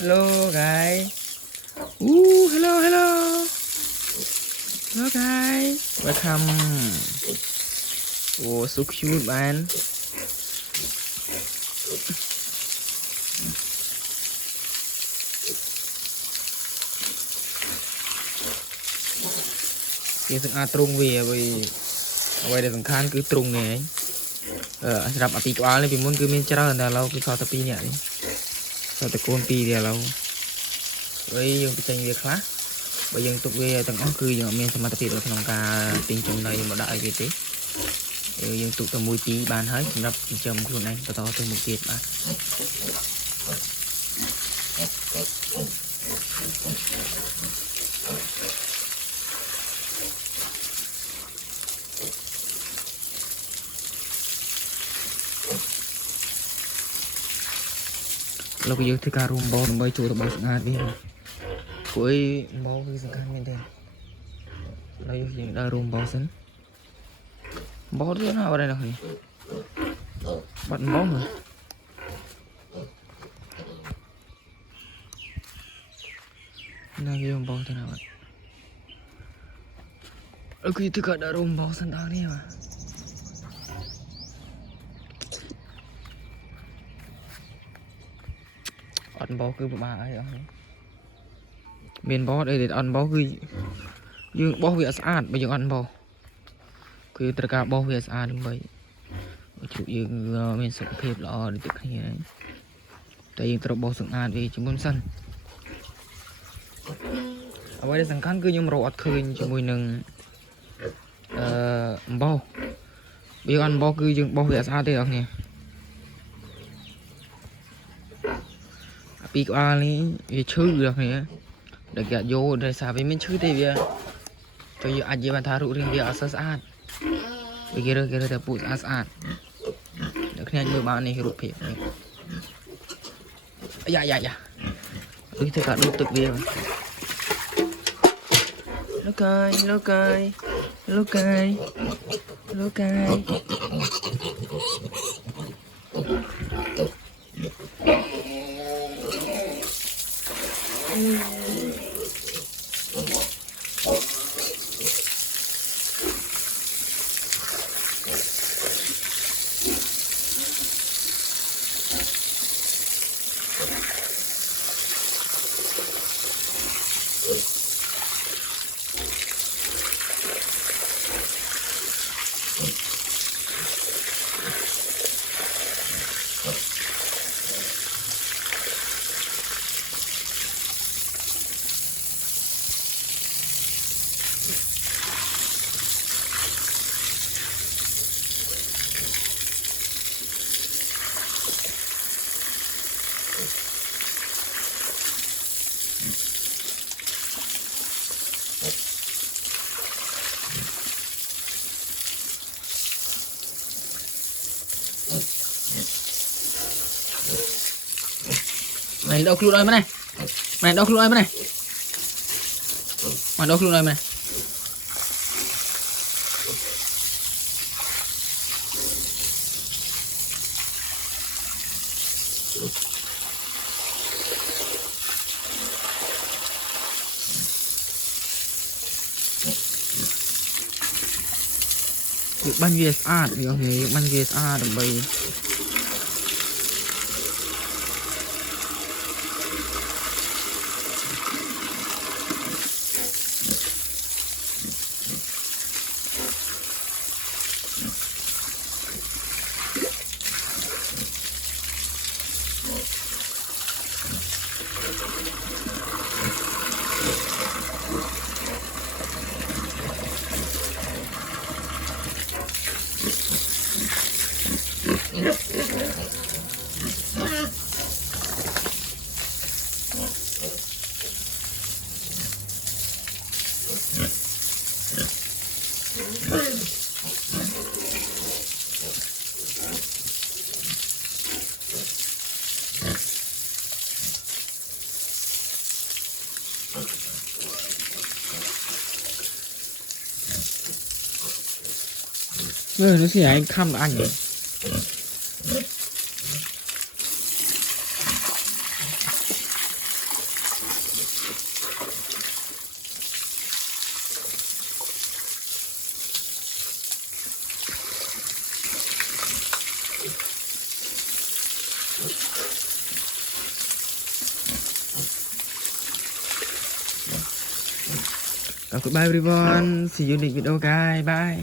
Hello guys. Ooh, hello, Okay, welcome. Oh, so cute, man. Cái sự trung vì vậy để sẵn khăn cứ trung nàyรับอภิกวาเลยพี่มุนคือมีเจริญแต่เราคือเขาตะปีเนี่ยเขาตะโกนปีเดียวเราเว้ยยังไปเจอเวียคลาไปยังตุกเวียต่างก็คือยังมีสมาธิเราทำการติงจมในหมดได้เวทียังตุกตัวมวยปีบานให้สำหรับจมคนนั้นต่อตัวมวยปีมาเราไปยึดที่การรุมบอลไปจูดบอลสังหารนี่คุยบอลคือสังหารไม่ได้เราอยู่ยังได้รุมบอลสินบอลที่น่าอะไรนะคือบัดบอลเหรอน่าเกี่ยวบอลที่น่าบัดเราคือที่การได้รุมบอลสันทางนี่วะอันบอลคือบ้าไอ้เหรอเมนบอลไอ้เด็ดอันบอลคือยืงบอลเวียสอาดไปยืงอันบอลคือตระการบอลเวียสอาดไปจุยืงเมนสุขภาพเราในตึกนี้แต่ยืงตระบอลสังอาดไปจมูกสั้นเอาไว้ในสังขันคือยังรออัดคืนจมูกหนึ่งบอลไปยืงอันบอลคือยืงบอลเวียสอาดได้หรอเนี่ยปีกว่านี้วิชื่อđược này được gạt vô để xả với mìnhชื่อได้เวียcho như anh chỉ bàn thảo riêngเวียสะอาดไปเกลือแต่ปูสะอาดเดี๋ยวเนี่ยอยู่บ้านนี่รูปเพจอย่าดูที่การดูตึกเวียลูกไก่mày đâuខ្លួនឲ្យមកនេះmày đâuខ្លួនឲ្យមកនេះmày đâuខ្លួនឲ្យមកនេះយកបាញ់វាស្អាតយកបាញ់វាស្អាតដើម្បីnó sẽ anh khăm anh ấy. Goodbye everyone. See you next video guys. Bye.